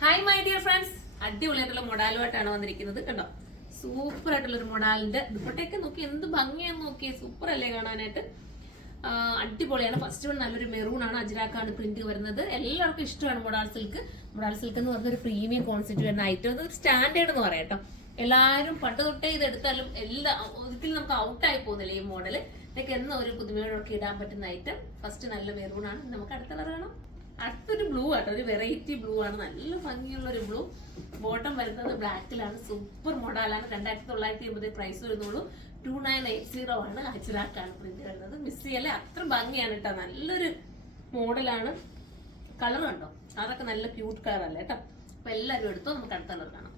Hi my dear friends, അടിപൊളിയായിട്ടുള്ള മൊഡാലുമായിട്ടാണ് വന്നിരിക്കുന്നത്. കണ്ടോ, സൂപ്പർ ആയിട്ടുള്ള ഒരു മൊഡാലിന്റെ ദുപ്പട്ടയൊക്കെ നോക്കി എന്ത് ഭംഗിയാന്ന് നോക്കിയേ, സൂപ്പർ അല്ലേ കാണാനായിട്ട്. അടിപൊളിയാണ്. ഫസ്റ്റ് വൺ നല്ലൊരു മെറൂൺ ആണ്, അജ്രാക്കാണ് പ്രിന്റ് വരുന്നത്. എല്ലാവർക്കും ഇഷ്ടമാണ് മൊഡാൽ സിൽക്ക്. മൊഡാൽ സിൽക്ക് എന്ന് പറഞ്ഞ ഒരു പ്രീമിയം കോൺസെപ്റ്റ് വരുന്ന ഐറ്റം, അത് സ്റ്റാൻഡേർഡ് എന്ന് പറയാം കേട്ടോ. എല്ലാവരും പണ്ട് തൊട്ടേ ഇത് എടുത്താലും ഒരിക്കലും നമുക്ക് ഔട്ടായി പോകുന്നില്ല ഈ മോഡല്. ഇതൊക്കെ എന്ന ഒരു പുതുമയോടൊക്കെ ഇടാൻ പറ്റുന്ന ഐറ്റം. ഫസ്റ്റ് നല്ല മെറൂൺ ആണ്. നമുക്ക് അടുത്ത കളർ കാണാം. അടുത്തൊരു ബ്ലൂ ആട്ടോ, ഒരു വെറൈറ്റി ബ്ലൂ ആണ്, നല്ല ഭംഗിയുള്ള ഒരു ബ്ലൂ. ബോട്ടം വരുന്നത് ബ്ലാക്കിലാണ്. സൂപ്പർ മോഡലാണ്. 2980 പ്രൈസ് വരുന്നുള്ളൂ. 2980 ആണ്. അജ്രാക്കാണ് പ്രിന്റ് വരുന്നത്. മിസ് ചെയ്യല്ലേ, അത്ര ഭംഗിയാണ് കേട്ടോ. നല്ലൊരു മോഡലാണ്. കളർ കണ്ടോ, അതൊക്കെ നല്ല ക്യൂട്ട് കളർ അല്ലേ കേട്ടോ. അപ്പൊ എല്ലാവരും എടുത്തോ. നമുക്ക് അടുത്ത കളർ കാണാം.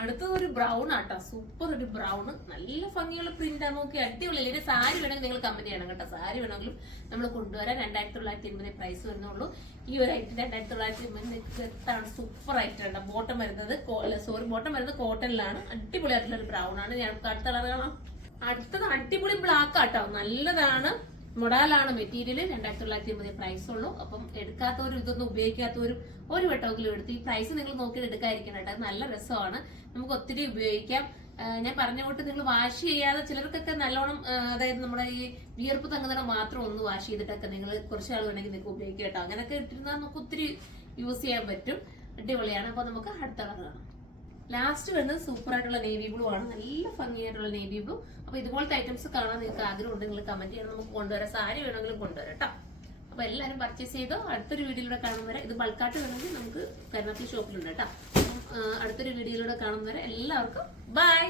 അടുത്തത് ഒരു ബ്രൗൺ ആട്ടോ, സൂപ്പർ ഒരു ബ്രൗൺ, നല്ല ഭംഗിയുള്ള പ്രിന്റ് ആണ്. നോക്കി അടിപൊളി. ഇതിന്റെ സാരി വേണമെങ്കിൽ നിങ്ങൾ കമന്റ് ചെയ്യണം കേട്ടോ. സാരി വേണമെങ്കിലും നമ്മൾ കൊണ്ടുവരാം. 2980 പ്രൈസ് വരുന്നുള്ളൂ. ഈ ഒരു ഐറ്റം 2980 സൂപ്പർ ഐറ്റം ഉണ്ട്. ബോട്ടം വരുന്നത് ബോട്ടം വരുന്നത് കോട്ടണിലാണ്. അടിപൊളിയായിട്ടുള്ള ഒരു ബ്രൗൺ ആണ്. ഞാൻ അടുത്ത കളർ കാണാം. അടുത്തത് അടിപൊളി ബ്ലാക്ക് ആട്ടോ, നല്ലതാണ്. മൊഡാലാണ് മെറ്റീരിയൽ. 2980 പ്രൈസ് ഉള്ളൂ. അപ്പം എടുക്കാത്തവരും ഇതൊന്നും ഉപയോഗിക്കാത്തവരും ഒരു വട്ടമെങ്കിലും എടുത്ത് ഈ പ്രൈസ് നിങ്ങൾ നോക്കി എടുക്കാതിരിക്കണം കേട്ടോ. നല്ല രസമാണ്, നമുക്ക് ഒത്തിരി ഉപയോഗിക്കാം. ഞാൻ പറഞ്ഞ കൊണ്ട് നിങ്ങൾ വാഷ് ചെയ്യാതെ, ചിലർക്കൊക്കെ നല്ലോണം അതായത് നമ്മുടെ ഈ വിയർപ്പ് തങ്ങുന്ന മാത്രം ഒന്ന് വാഷ് ചെയ്തിട്ടൊക്കെ നിങ്ങൾ കുറച്ച് ആൾ വേണമെങ്കിൽ നിങ്ങൾക്ക് ഉപയോഗിക്കാം കേട്ടോ. അങ്ങനെയൊക്കെ ഇട്ടിരുന്നാൽ നമുക്ക് ഒത്തിരി യൂസ് ചെയ്യാൻ പറ്റും. അടിപൊളിയാണ്. അപ്പൊ നമുക്ക് അടുത്ത കളർ കാണാം. ലാസ്റ്റ് വരുന്നത് സൂപ്പർ ആയിട്ടുള്ള നേവി ബ്ലൂ ആണ്, നല്ല ഭംഗിയായിട്ടുള്ള നേവി ബ്ലൂ. അപ്പൊ ഇതുപോലത്തെ ഐറ്റംസ് കാണാൻ നിങ്ങൾക്ക് ആഗ്രഹമുണ്ട്, നിങ്ങൾ കമന്റ് ചെയ്യണം. നമുക്ക് കൊണ്ടുവരാം. സാരി വേണമെങ്കിലും കൊണ്ടുവരാം കേട്ടോ. അപ്പൊ എല്ലാവരും പർച്ചേസ് ചെയ്തോ. അടുത്തൊരു വീഡിയോയിലൂടെ കാണും വരെ, ഇത് ബൾക്കായിട്ട് വേണമെങ്കിൽ നമുക്ക് കരുനാപ്പള്ളി ഷോപ്പിലുണ്ട് കേട്ടോ. അടുത്തൊരു വീഡിയോയിലൂടെ കാണും വരെ എല്ലാവർക്കും ബൈ.